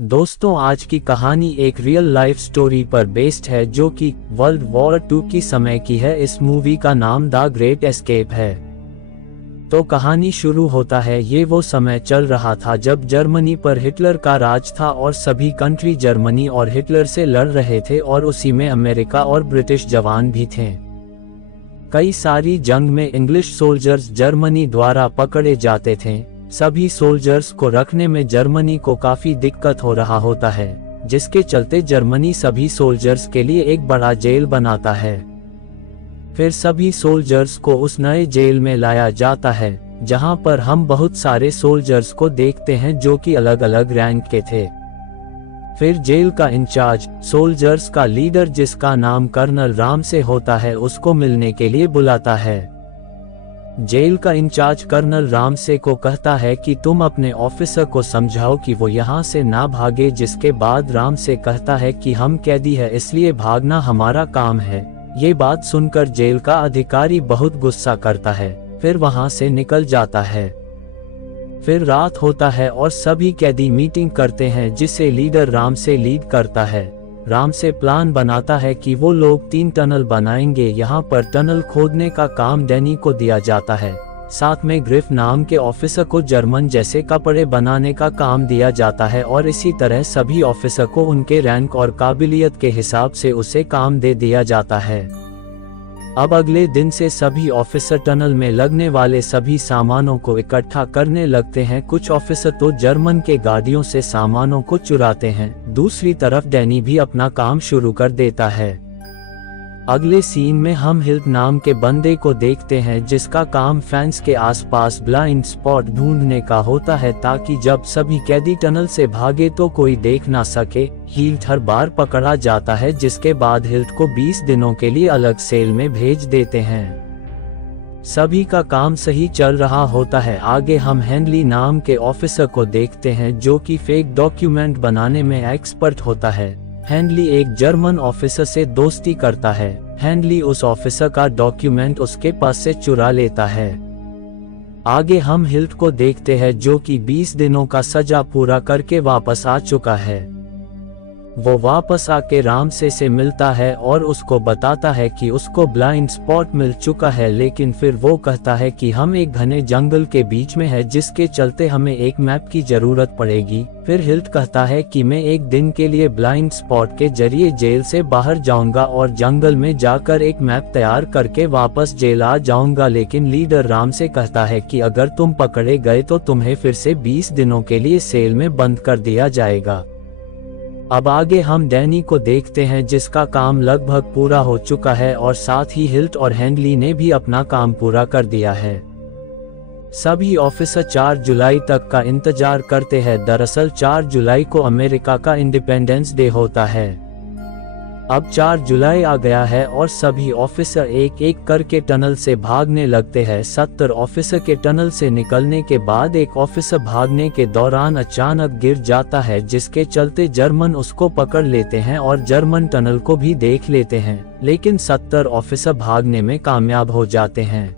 दोस्तों, आज की कहानी एक रियल लाइफ स्टोरी पर बेस्ड है जो कि वर्ल्ड वॉर 2 की समय की है। इस मूवी का नाम द ग्रेट एस्केप है। तो कहानी शुरू होता है। ये वो समय चल रहा था जब जर्मनी पर हिटलर का राज था और सभी कंट्री जर्मनी और हिटलर से लड़ रहे थे और उसी में अमेरिका और ब्रिटिश जवान भी थे। कई सारी जंग में इंग्लिश सोल्जर्स जर्मनी द्वारा पकड़े जाते थे। सभी सोल्जर्स को रखने में जर्मनी को काफी दिक्कत हो रहा होता है, जिसके चलते जर्मनी सभी सोल्जर्स के लिए एक बड़ा जेल बनाता है। फिर सभी सोल्जर्स को उस नए जेल में लाया जाता है, जहां पर हम बहुत सारे सोल्जर्स को देखते हैं जो कि अलग अलग रैंक के थे। फिर जेल का इंचार्ज सोल्जर्स का लीडर, जिसका नाम कर्नल राम से होता है, उसको मिलने के लिए बुलाता है। जेल का इंचार्ज कर्नल रामसे को कहता है कि तुम अपने ऑफिसर को समझाओ कि वो यहाँ से ना भागे, जिसके बाद रामसे कहता है कि हम कैदी है, इसलिए भागना हमारा काम है। ये बात सुनकर जेल का अधिकारी बहुत गुस्सा करता है, फिर वहाँ से निकल जाता है। फिर रात होता है और सभी कैदी मीटिंग करते हैं, जिसे लीडर रामसे लीड करता है। रामसे प्लान बनाता है कि वो लोग 3 टनल बनाएंगे। यहाँ पर टनल खोदने का काम डैनी को दिया जाता है। साथ में ग्रिफ नाम के ऑफिसर को जर्मन जैसे कपड़े बनाने का काम दिया जाता है और इसी तरह सभी ऑफिसर को उनके रैंक और काबिलियत के हिसाब से उसे काम दे दिया जाता है। अब अगले दिन से सभी ऑफिसर टनल में लगने वाले सभी सामानों को इकट्ठा करने लगते हैं। कुछ ऑफिसर तो जर्मन के गाड़ियों से सामानों को चुराते हैं। दूसरी तरफ डैनी भी अपना काम शुरू कर देता है। अगले सीन में हम हिल्ट नाम के बंदे को देखते हैं, जिसका काम फैंस के आसपास ब्लाइंड स्पॉट ढूंढने का होता है, ताकि जब सभी कैदी टनल से भागे तो कोई देख ना सके। हिल्ट हर बार पकड़ा जाता है, जिसके बाद हिल्ट को 20 दिनों के लिए अलग सेल में भेज देते हैं। सभी का काम सही चल रहा होता है। आगे हम हेनली नाम के ऑफिसर को देखते हैं, जो कि फेक डॉक्यूमेंट बनाने में एक्सपर्ट होता है। हेनली एक जर्मन ऑफिसर से दोस्ती करता है। हेनली उस ऑफिसर का डॉक्यूमेंट उसके पास से चुरा लेता है। आगे हम हिल्ट को देखते हैं, जो कि 20 दिनों का सजा पूरा करके वापस आ चुका है। वो वापस आके रामसे से मिलता है और उसको बताता है कि उसको ब्लाइंड स्पॉट मिल चुका है, लेकिन फिर वो कहता है कि हम एक घने जंगल के बीच में है, जिसके चलते हमें एक मैप की जरूरत पड़ेगी। फिर हिल्ट कहता है कि मैं एक दिन के लिए ब्लाइंड स्पॉट के जरिए जेल से बाहर जाऊंगा और जंगल में जाकर एक मैप तैयार करके वापस जेल आ जाऊंगा, लेकिन लीडर रामसे कहता है कि अगर तुम पकड़े गए तो तुम्हें फिर से 20 दिनों के लिए सेल में बंद कर दिया जाएगा। अब आगे हम डैनी को देखते हैं, जिसका काम लगभग पूरा हो चुका है और साथ ही हिल्ट और हेनली ने भी अपना काम पूरा कर दिया है। सभी ऑफिसर 4 जुलाई तक का इंतजार करते हैं। दरअसल 4 जुलाई को अमेरिका का इंडिपेंडेंस डे होता है। अब 4 जुलाई आ गया है और सभी ऑफिसर एक एक करके टनल से भागने लगते हैं। 70 ऑफिसर के टनल से निकलने के बाद एक ऑफिसर भागने के दौरान अचानक गिर जाता है, जिसके चलते जर्मन उसको पकड़ लेते हैं और जर्मन टनल को भी देख लेते हैं, लेकिन 70 ऑफिसर भागने में कामयाब हो जाते हैं।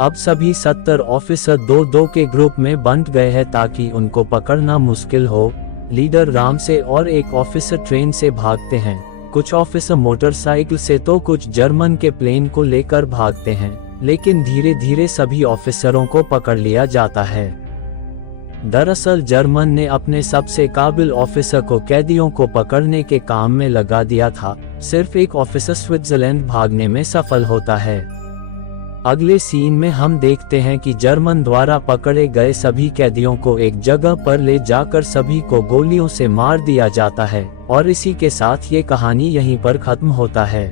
अब सभी 70 ऑफिसर 2-2 के ग्रुप में बंट गए हैं ताकि उनको पकड़ना मुश्किल हो। लीडर रामसे और एक ऑफिसर ट्रेन से भागते हैं। कुछ ऑफिसर मोटरसाइकिल से तो कुछ जर्मन के प्लेन को लेकर भागते हैं, लेकिन धीरे धीरे सभी ऑफिसरों को पकड़ लिया जाता है। दरअसल जर्मन ने अपने सबसे काबिल ऑफिसर को कैदियों को पकड़ने के काम में लगा दिया था। सिर्फ एक ऑफिसर स्विट्जरलैंड भागने में सफल होता है। अगले सीन में हम देखते हैं कि जर्मन द्वारा पकड़े गए सभी कैदियों को एक जगह पर ले जाकर सभी को गोलियों से मार दिया जाता है और इसी के साथ ये कहानी यहीं पर खत्म होता है।